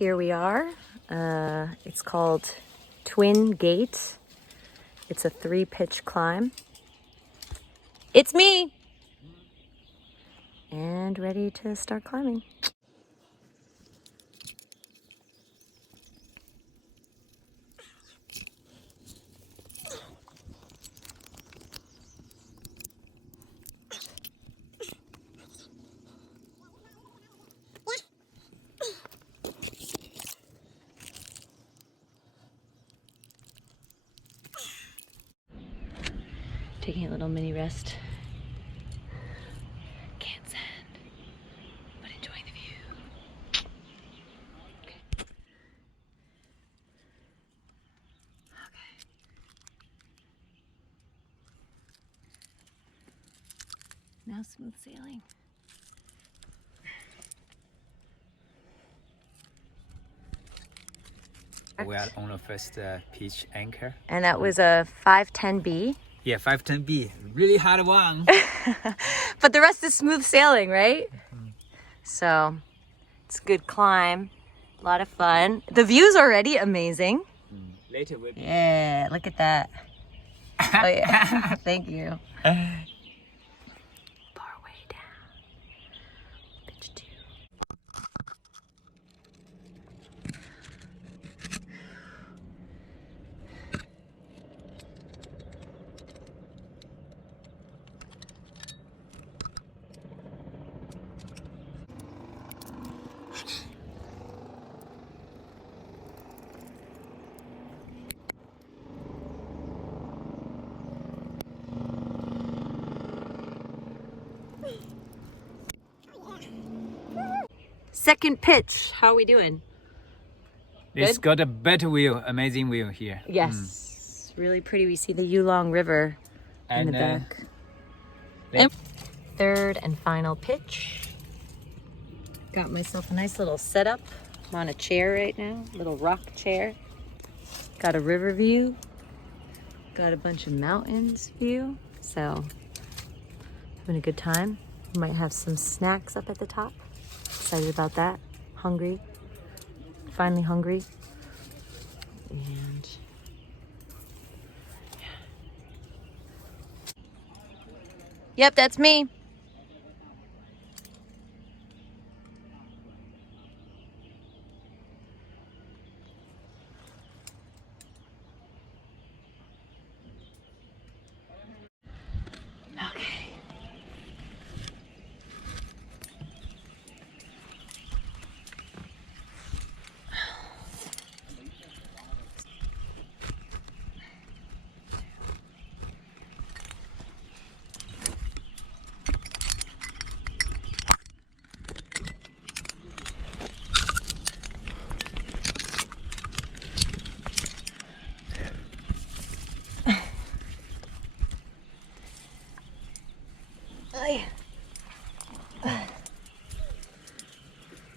Here we are. It's called Twin Gate. It's a 3-pitch climb. It's me! And ready to start climbing. Taking a little mini rest. Can't stand, but enjoying the view. Okay. Okay. Now smooth sailing. We are on the first pitch anchor. And that was a 510B. Yeah, 510B. Really hard one. But the rest is smooth sailing, right? Mm-hmm. So it's a good climb. A lot of fun. The view's already amazing. Later we'll be... Yeah, look at that. Oh yeah, thank you. Far way down. Pitch 2. Second pitch. How are we doing? It's Good? got a better view, amazing view here. Yes. Really pretty. We see the Yulong River in the back. And third and final pitch. Got myself a nice little setup. I'm on a chair right now, little rock chair. Got a river view. Got a bunch of mountains view. So, having a good time. Might have some snacks up at the top. Excited about that. Hungry. Finally hungry. And yep, that's me. Okay.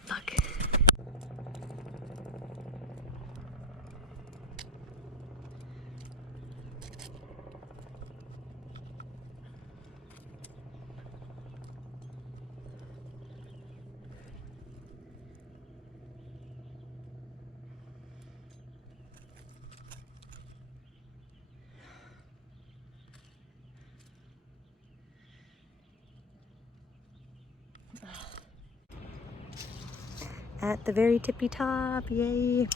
Fuck. At the very tippy top, yay.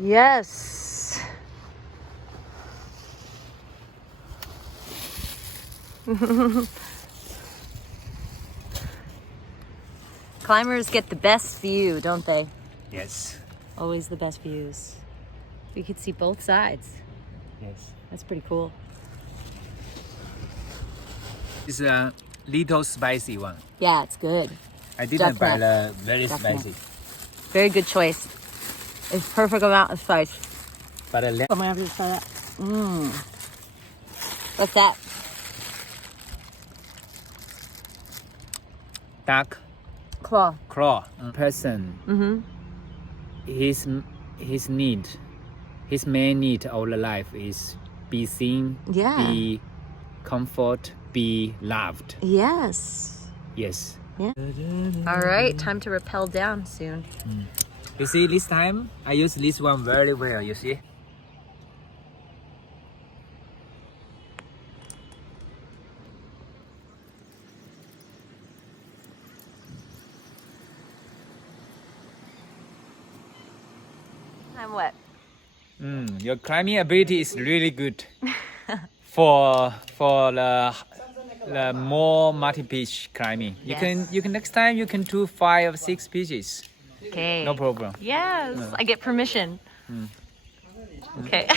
Yes. Climbers get the best view, don't they? Yes. Always the best views. We could see both sides. Yes. That's pretty cool. It's a little spicy one. Yeah, it's good. I didn't buy Definitely. the very Definitely. spicy. Very good choice. It's perfect amount of spice. But I'm gonna have to try that. What's that? duck Claw. claw person. Mm-hmm. His need, his main need of the life is be seen, Yeah. be comfort, be loved. Yes. Yes. Yeah. All right, time to rappel down soon. You see, this time I use this one very well. You see. I'm wet. Your climbing ability is really good for the more multi-pitch climbing. Yes. You can next time you can do 5 or 6 pitches. Okay. No problem. Yes, I get permission. Okay.